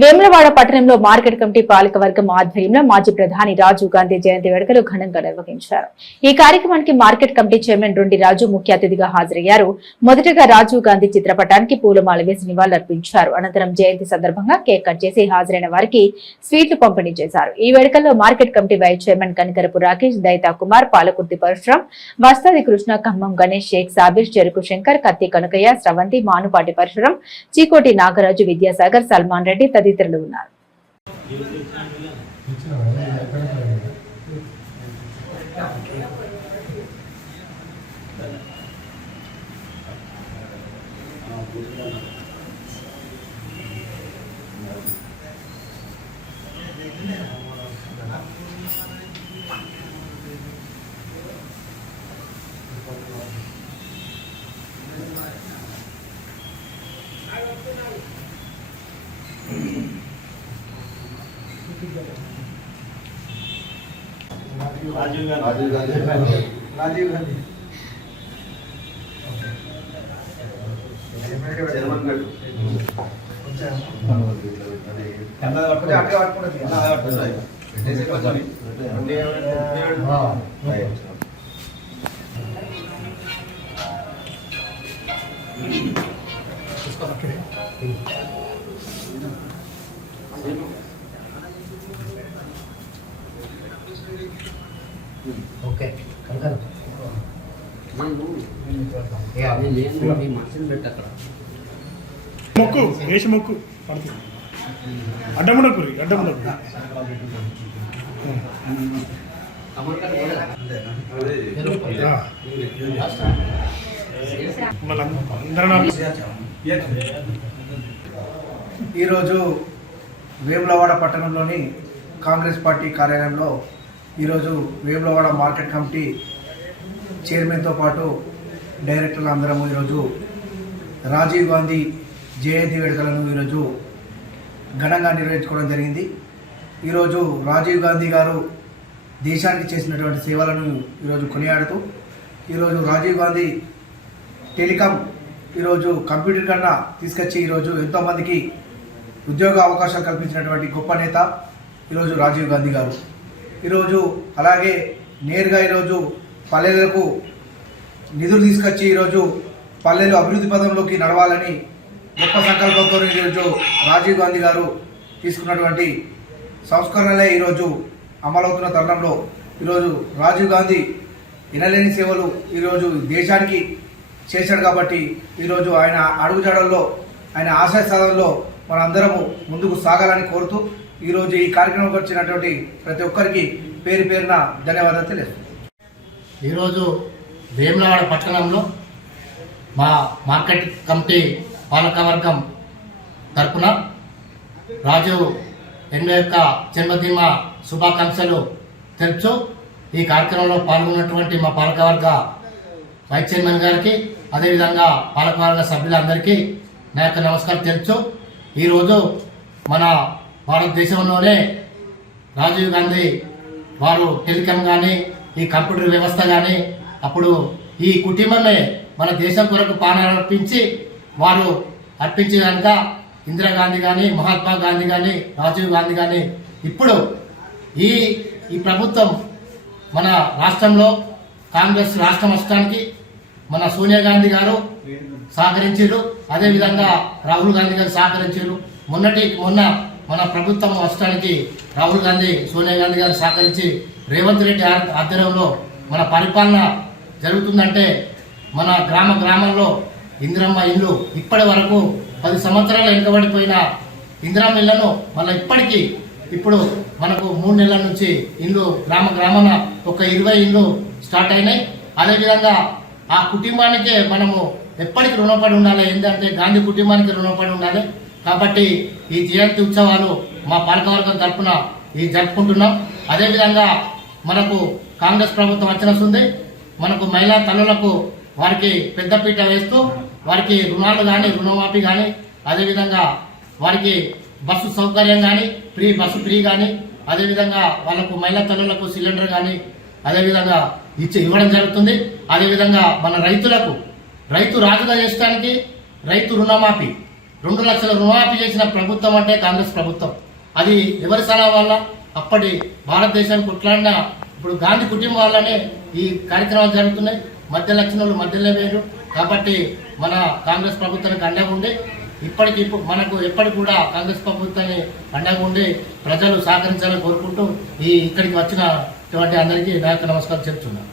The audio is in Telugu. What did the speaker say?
వేములవాడ పట్టణంలో మార్కెట్ కమిటీ పాలక వర్గం ఆధ్వర్యంలో మాజీ ప్రధాని రాజీవ్ గాంధీ జయంతి వేడుకలు ఘనంగా నిర్వహించారు. ఈ కార్యక్రమానికి మార్కెట్ కమిటీ చైర్మన్ రొండి రాజు ముఖ్య అతిథిగా హాజరయ్యారు. మొదటగా రాజీవ్ గాంధీ చిత్రపటానికి పూలమాల వేసి నివాళులర్పించారు. అనంతరం జయంతి సందర్భంగా కేక్ కట్ చేసి హాజరైన వారికి స్వీట్లు పంపిణీ చేశారు. ఈ వేడుకల్లో market committee vice chairman Kanikarapu Rakesh, Daita Kumar, Palakurthi Parashuram, Vastadi Krishna, Khammam Ganesh, Sheikh Sabir, చెరుకు శంకర్, కత్తి కనకయ్య, స్రవంతి, మానుపాటి పరశురాం, చీకోటి నాగరాజు, విద్యాసాగర్, సల్మాన్ రెడ్డి తదితరులు ఉన్నారు. राजीव गांधी ఓకే మొక్కు వేష మొక్కు అడ్డముడకురి ఈరోజు వేములవాడ పట్టణంలోని కాంగ్రెస్ పార్టీ కార్యాలయంలో ఈరోజు వేములవాడ మార్కెట్ కమిటీ చైర్మన్తో పాటు డైరెక్టర్లు అందరము ఈరోజు రాజీవ్ గాంధీ జయంతి వేడుకలను ఈరోజు ఘనంగా నిర్వహించుకోవడం జరిగింది. ఈరోజు రాజీవ్ గాంధీ గారు దేశానికి చేసినటువంటి సేవలను ఈరోజు కొనియాడుతూ ఈరోజు రాజీవ్ గాంధీ టెలికాం ఈరోజు కంప్యూటర్ కన్నా తీసుకొచ్చి ఈరోజు ఎంతోమందికి ఉద్యోగ అవకాశాలు కల్పించినటువంటి గొప్ప నేత ఈరోజు రాజీవ్ గాంధీ గారు. ఈరోజు అలాగే నేరుగా ఈరోజు పల్లెలకు నిధులు తీసుకొచ్చి ఈరోజు పల్లెలు అభివృద్ధి పదంలోకి నడవాలని గొప్ప సంకల్పంతో ఈరోజు రాజీవ్ గాంధీ గారు తీసుకున్నటువంటి సంస్కరణలే ఈరోజు అమలవుతున్న తరుణంలో ఈరోజు రాజీవ్ గాంధీ వినలేని సేవలు ఈరోజు దేశానికి చేశాడు. కాబట్టి ఈరోజు ఆయన అడుగుజాడల్లో ఆయన ఆశయ సాధనలో మనందరము ముందుకు సాగాలని కోరుతూ ఈరోజు ఈ కార్యక్రమంకి వచ్చినటువంటి ప్రతి ఒక్కరికి పేరు పేరున ధన్యవాదాలు తెలియజేస్తున్నాను. ఈరోజు వేములవాడ పట్టణంలో మా మార్కెట్ కమిటీ పాలకవర్గం తరపున రాజీవ్ యొక్క జన్మదిన శుభాకాంక్షలు తెలుపుతూ ఈ కార్యక్రమంలో పాల్గొన్నటువంటి మా పాలకవర్గ వైస్ చైర్మన్ గారికి, అదేవిధంగా పాలకవర్గ సభ్యులందరికీ నా యొక్క నమస్కారం తెలుపుతూ ఈరోజు మన భారతదేశంలోనే రాజీవ్ గాంధీ వారు టెలికాం కానీ ఈ కంప్యూటర్ వ్యవస్థ కానీ అప్పుడు ఈ కుటుంబమే మన దేశం కొరకు ప్రాణాలు అర్పించి వారు అర్పించే కనుక ఇందిరాగాంధీ కానీ, మహాత్మా గాంధీ కానీ, రాజీవ్ గాంధీ కానీ ఇప్పుడు ఈ ప్రభుత్వం మన రాష్ట్రంలో కాంగ్రెస్ రాష్ట్రం వచ్చడానికి మన సోనియా గాంధీ గారు సహకరించారు. అదేవిధంగా రాహుల్ గాంధీ గారు సహకరించారు. మొన్న మన ప్రభుత్వం వచ్చడానికి రాహుల్ గాంధీ, సోనియా గాంధీ గారు సహకరించి రేవంత్ రెడ్డి ఆధ్వర్యంలో మన పరిపాలన జరుగుతుందంటే మన గ్రామంలో ఇందిరమ్మ ఇల్లు ఇప్పటి వరకు 10 సంవత్సరాలు వెనుకబడిపోయిన ఇందిరమ్మ ఇళ్లను మళ్ళీ ఇప్పుడు మనకు 3 నెలల నుంచి ఇల్లు గ్రామాన ఒక 20 ఇల్లు స్టార్ట్ అయినాయి. అదేవిధంగా ఆ కుటుంబానికే మనము ఎప్పటికీ రుణపడి ఉండాలి. ఏంటంటే గాంధీ కుటుంబానికి రుణపడి ఉండాలి. కాబట్టి ఈ జయంతి ఉత్సవాలు మా పాలకవర్గం తరఫున జరుపుకుంటున్నాం. అదేవిధంగా మనకు కాంగ్రెస్ ప్రభుత్వం వచ్చినస్తుంది. మనకు మహిళా తల్లులకు వారికి పెద్దపీట వేస్తూ వారికి రుణాలు కానీ, రుణమాఫీ కానీ, అదేవిధంగా వారికి బస్సు సౌకర్యం కానీ, బస్సు ఫ్రీ కానీ, అదేవిధంగా వాళ్ళకు మహిళా తల్లులకు సిలిండర్ కానీ అదేవిధంగా ఇవ్వడం జరుగుతుంది. అదేవిధంగా మన రైతు రాజుగా చేయడానికి రైతు రుణమాఫీ 2 లక్షల రుణమాఫీ చేసిన ప్రభుత్వం అంటే కాంగ్రెస్ ప్రభుత్వం. అది ఎవరి సలహా వల్ల? అప్పటి భారతదేశానికి కొట్లాడిన ఇప్పుడు గాంధీ కుటుంబం వల్లనే ఈ కార్యక్రమాలు జరుగుతున్నాయి. మధ్య లక్షణాలు మధ్యలో వేరు. కాబట్టి మన కాంగ్రెస్ ప్రభుత్వానికి అండగా ఉండి మనకు ఎప్పటికి కూడా కాంగ్రెస్ ప్రభుత్వాన్ని అండగా ఉండి ప్రజలు సహకరించాలని కోరుకుంటూ ఇక్కడికి వచ్చినటువంటి అందరికీ నా యొక్క నమస్కారం చెప్తున్నాను.